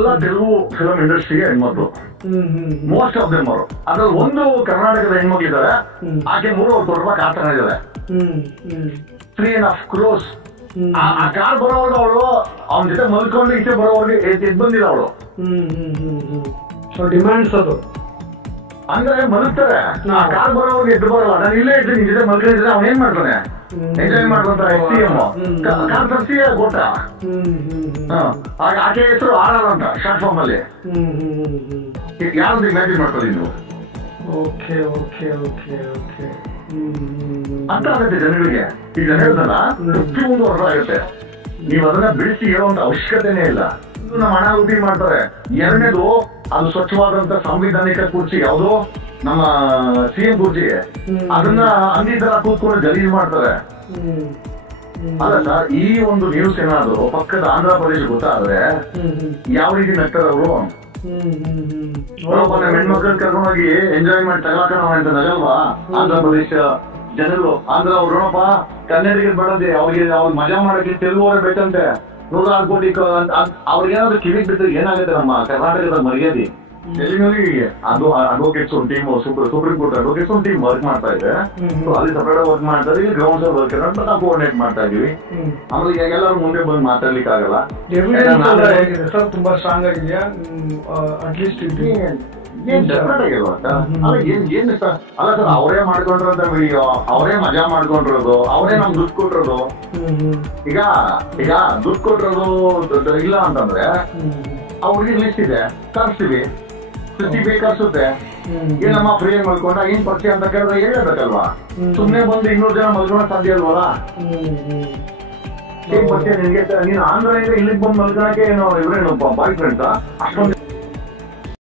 ಎಲ್ಲ ತೆಲುಗು ಫಿಲಂ ಇಂಡಸ್ಟ್ರಿಗೆ ಹೆಣ್ಮಕ್ಳು, ಮೋಸ್ಟ್ ಆಫ್ ದೆಮ್ ಅವರು. ಅದ್ರಲ್ಲಿ ಒಂದು ಕರ್ನಾಟಕದ ಹೆಣ್ಮಕ್ಳಿದ್ದಾರೆ, ಆಕೆ 3 ಕೋಟಿ ರೂಪಾಯಿ ಕಾರ್ ತಗೊಂಡಿದ್ದಾರೆ, 3.5 crores. ಆ ಕಾರ್ ಬರೋವಾಗ ಅವಳು ಅವನ ಜೊತೆ ಮಲ್ಕೊಂಡು ಈಚೆ ಬರೋವಾಗ ಎದ್ದು ಬಂದಿಲ್ಲ ಅವಳು. ಡಿಮ್ಯಾಂಡ್ಸ್ ಅದು ಅಂದ್ರೆ ಮಲಗ್ತಾರೆ, ಆ ಕಾರ್ ಬರೋವಾಗ ಎದ್ದು ಬರಲ್ಲ. ನಾನು ಇಲ್ಲೇ ಇದ್ದೀನಿ ನಿನ್ ಜೊತೆ ಮಲ್ಕೊಂಡಿದ್ರೆ ಅವ್ನ ಏನ್ ಮಾಡ್ತಾನೆ, ಎಂಜಾಯ್ ಮಾಡ್ಕೊಂತಾರೆ. ಕಾರ್ ತರಿಸಿ ಕೊಟ್ಟ. ಆಕೆ ಹೆಸರು ಆರ್ ಅಂತ ಶಾರ್ಟ್ ಫಾರ್ಮ್ ಅಲ್ಲಿ. ಯಾವ್ದು ಇಮ್ಯಾಜಿನ್ ಮಾಡ್ಕೊಳ್ಳಿ ನೀವು. ಅಂತ ಆಗುತ್ತೆ ಜನಗಳಿಗೆ. ಈಗ ಹೇಳ್ದಲ್ಲ, 51 ವರ್ಷ ಆಗುತ್ತೆ. ನೀವು ಅದನ್ನ ಬಿಡಿಸಿ ಹೇಳುವಂತ ಅವಶ್ಯಕತೆನೇ ಇಲ್ಲ. ಇದು ನಮ್ಮ ಹಣ ಉಪಿ ಮಾಡ್ತಾರೆ. ಎರಡನೇದು, ಅದು ಸ್ವಚ್ಛವಾದಂತ ಸಾಂವಿಧಾನಿಕ ಕುರ್ಚಿ, ಯಾವುದೋ ನಮ್ಮ ಸಿಎಂ ಕುರ್ಚಿ, ಅದನ್ನ ಅಂದಿ ತರ ಕೂತ್ಕೊಂಡು ಗಲೀಜ್ ಮಾಡ್ತಾರೆ. ಅಲ್ಲ ಸರ್, ಈ ಒಂದು ನ್ಯೂಸ್ ಏನಾದ್ರು ಪಕ್ಕದ ಆಂಧ್ರ ಪ್ರದೇಶ ಗೊತ್ತಾದ್ರೆ ಯಾವ ರೀತಿ ನಗ್ತಾರೆ ಅವರು. ನಮ್ಮ ಹೆಣ್ಮಕ್ಳನ್ನ ಕರ್ಕೊಂಡೋಗಿ ಎಂಜಾಯ್ ಮಾಡಿ ತಗೊಳಕಣ ಅಂತ ನಗಲ್ವಾ ಆಂಧ್ರ ಪ್ರದೇಶ ಜನರು? ಆಂಧ್ರ ಅವ್ರು ನೋಡಪ್ಪ, ಕನ್ನಡಿಗರು ಬೇಡಂತೆ, ಅವ್ರಿಗೆ ಮಜಾ ಮಾಡಕ್ಕೆ ತೆಲುಗು ಅವರೇ ಬೇಕಂತೆ. 106 ಕೋಟಿ ಅವ್ರಿಗೇನಾದ್ರು ಕಿವಿಗೆ ಬಿಟ್ಟರೆ ಏನಾಗುತ್ತೆ ನಮ್ಮ ಕರ್ನಾಟಕದ ಮರ್ಯಾದೆ? ಡೆಲ್ಲಿನಲ್ಲಿ ಅದು ಅಡ್ವೊಕೇಟ್ಸ್ ಒಂದು ಟೀಮ್, ಸುಪ್ರೀಂ ಕೋರ್ಟ್ ಅಡ್ವೊಕೇಟ್ಸ್ ಒಂದು ಟೀಮ್ ವರ್ಕ್ ಮಾಡ್ತಾ ಇದೆ. ಅಲ್ಲಿ ಸಪರೇಟ್ ವರ್ಕ್ ಮಾಡ್ತಾ ಇದೀವಿ, ಗ್ರೌಂಡ್ ವರ್ಕ್ ನಾವು ಕೋಆರ್ಡಿನೇಟ್ ಮಾಡ್ತಾ ಇದೀವಿ. ಆಮೇಲೆ ಈಗ ಎಲ್ಲರೂ ಮುಂದೆ ಬಂದು ಮಾತಾಡ್ಲಿಕ್ಕೆ ಆಗಲ್ಲ. ತುಂಬಾ ಸ್ಟ್ರಾಂಗ್ ಆಗಿದೆಯಾ? ಅಟ್ಲೀಸ್ಟ್ ಏನ್ ಡೆಫಿನೆಟ್ ಆಗಿಲ್ವಾ? ಅಲ್ಲ ಏನ್ ಸರ್, ಅಲ್ಲ ಸರ್, ಅವರೇ ಮಾಡ್ಕೊಂಡಿರೋದ ವಿಡಿಯೋ, ಅವರೇ ಮಜಾ ಮಾಡ್ಕೊಂಡಿರೋದು, ಅವರೇ ನಮ್ಗೆ ದುಡ್ಡು ಕೊಟ್ಟಿರೋದು. ಈಗ ದುಡ್ಡು ಕೊಟ್ಟಿರೋದು ಇಲ್ಲ ಅಂತಂದ್ರೆ ಅವ್ರಿಗೆ ಲಿಸ್ಟ್ ಇದೆ, ತರಿಸ್ತೀವಿ, ಕರ್ಸುತ್ತೆ. ಏನಮ್ಮ ಫ್ರೀ ಮಲ್ಕೊಂಡ ಏನ್ ಪರಿಚಯ ಅಂತ ಕೇಳಿದ್ರೆ ಹೇಳಬೇಕಲ್ವಾ? ಸುಮ್ನೆ ಬಂದು 200 ಜನ ಮಲ್ಕೊಳಕ್ ಸಾಧ್ಯ ಅಲ್ವಲ್ಲ? ಏನ್ ಪರಿಚಯ ನಿನ್ಗೆ? ನೀನು ಆಂಧ್ರದಿಂದ ಇಲ್ಲಿಗೆ ಬಂದು ಮಲ್ಕೊಳಕ್ಕೆ ಏನು ಇವ್ರೇನು ಬಾಯ್ ಫ್ರೆಂಡ್ಸಾ? ಅಷ್ಟೊಂದು